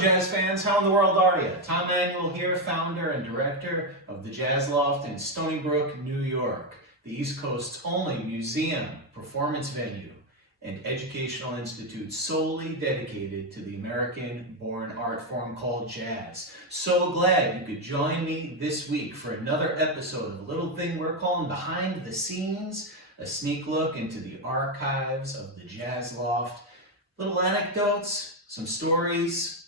jazz fans, how in the world are you? Tom Manuel here, founder and director of the Jazz Loft in Stony Brook, New York, the East Coast's only museum, performance venue, and educational institute solely dedicated to the American-born art form called jazz. So glad you could join me this week for another episode of a little thing we're calling Behind the Scenes, a sneak look into the archives of the Jazz Loft. Little anecdotes, some stories,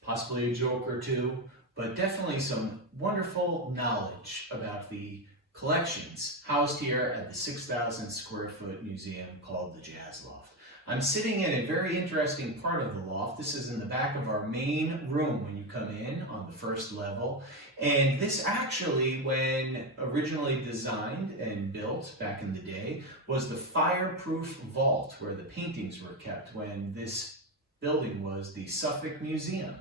possibly a joke or two, but definitely some wonderful knowledge about the collections housed here at the 6,000 square foot museum called the Jazz Loft. I'm sitting in a very interesting part of the loft. This is in the back of our main room when you come in on the first level. And this actually, when originally designed and built back in the day, was the fireproof vault where the paintings were kept when this building was the Suffolk Museum.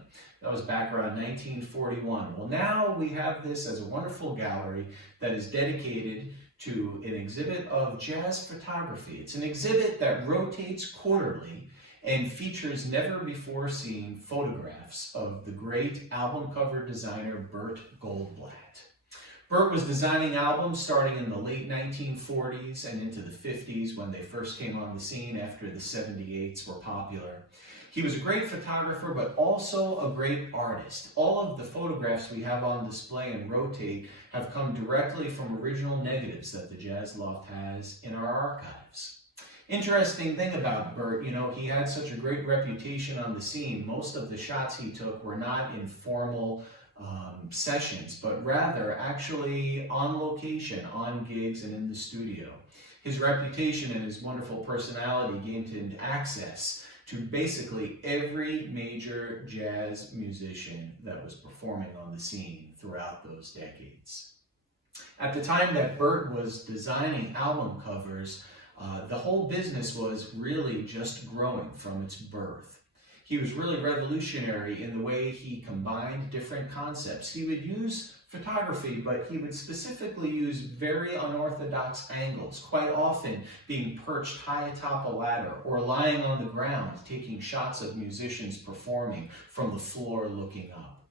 That was back around 1941. Well, now we have this as a wonderful gallery that is dedicated to an exhibit of jazz photography. It's an exhibit that rotates quarterly and features never before seen photographs of the great album cover designer Burt Goldblatt. Burt was designing albums starting in the late 1940s and into the 50s when they first came on the scene after the 78s were popular. He was a great photographer, but also a great artist. All of the photographs we have on display and rotate have come directly from original negatives that the Jazz Loft has in our archives. Interesting thing about Burt, he had such a great reputation on the scene. Most of the shots he took were not in formal sessions, but rather actually on location, on gigs, and in the studio. His reputation and his wonderful personality gained him access to basically every major jazz musician that was performing on the scene throughout those decades. At the time that Burt was designing album covers, the whole business was really just growing from its birth. He was really revolutionary in the way he combined different concepts. He would use photography, but he would specifically use very unorthodox angles, quite often being perched high atop a ladder or lying on the ground, taking shots of musicians performing from the floor looking up.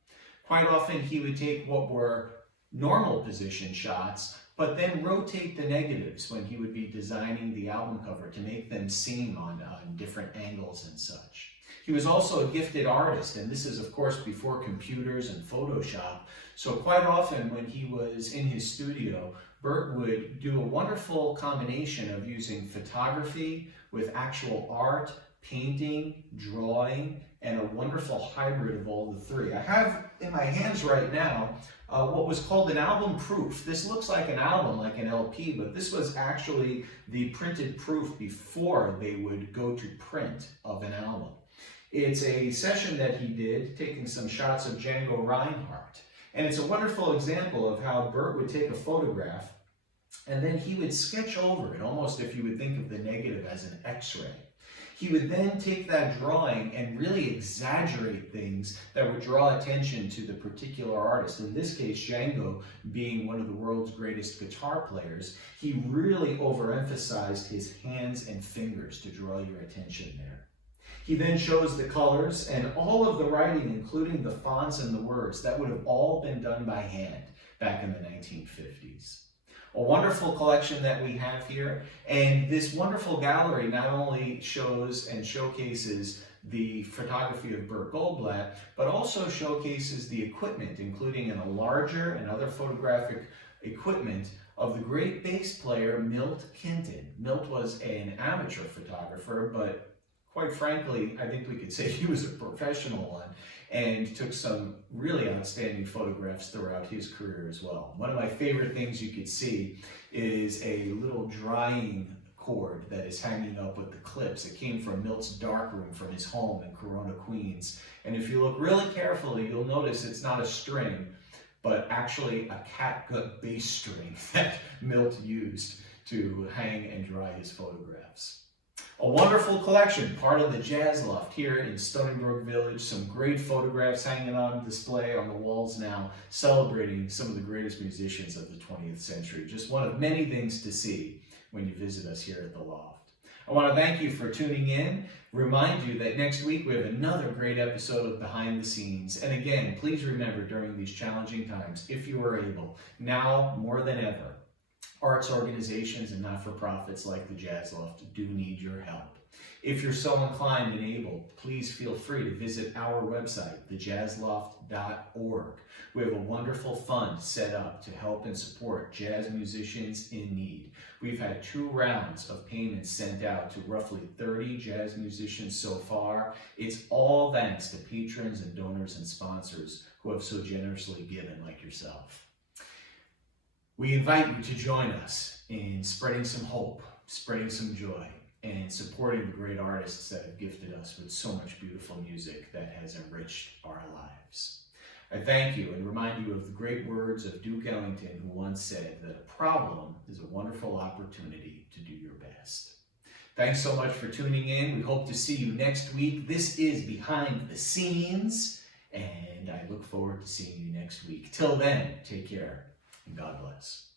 Quite often he would take what were normal position shots, but then rotate the negatives when he would be designing the album cover to make them seem on different angles and such. He was also a gifted artist, and this is of course before computers and Photoshop. So quite often when he was in his studio, Burt would do a wonderful combination of using photography with actual art, painting, drawing, and a wonderful hybrid of all the three. I have in my hands right now what was called an album proof. This looks like an album, like an LP, but this was actually the printed proof before they would go to print of an album. It's a session that he did, taking some shots of Django Reinhardt. And it's a wonderful example of how Burt would take a photograph and then he would sketch over it, almost if you would think of the negative as an X-ray. He would then take that drawing and really exaggerate things that would draw attention to the particular artist. In this case, Django being one of the world's greatest guitar players, he really overemphasized his hands and fingers to draw your attention there. He then shows the colors and all of the writing, including the fonts and the words. That would have all been done by hand back in the 1950s. A wonderful collection that we have here, and this wonderful gallery not only shows and showcases the photography of Burt Goldblatt, but also showcases the equipment, including in a larger and other photographic equipment of the great bass player Milt Kinton. Milt was an amateur photographer, but quite frankly, I think we could say he was a professional one and took some really outstanding photographs throughout his career as well. One of my favorite things you could see is a little drying cord that is hanging up with the clips. It came from Milt's darkroom from his home in Corona, Queens. And if you look really carefully, you'll notice it's not a string, but actually a catgut bass string that Milt used to hang and dry his photographs. A wonderful collection, part of the Jazz Loft here in Stony Brook Village. Some great photographs hanging on display on the walls now, celebrating some of the greatest musicians of the 20th century. Just one of many things to see when you visit us here at the Loft. I want to thank you for tuning in. Remind you that next week we have another great episode of Behind the Scenes. And again, please remember during these challenging times, if you are able, now more than ever, arts organizations and not-for-profits like the Jazz Loft do need your help. If you're so inclined and able, please feel free to visit our website, thejazzloft.org. We have a wonderful fund set up to help and support jazz musicians in need. We've had 2 rounds of payments sent out to roughly 30 jazz musicians so far. It's all thanks to patrons and donors and sponsors who have so generously given, like yourself. We invite you to join us in spreading some hope, spreading some joy, and supporting the great artists that have gifted us with so much beautiful music that has enriched our lives. I thank you and remind you of the great words of Duke Ellington, who once said that a problem is a wonderful opportunity to do your best. Thanks so much for tuning in. We hope to see you next week. This is Behind the Scenes, and I look forward to seeing you next week. Till then, take care and God bless.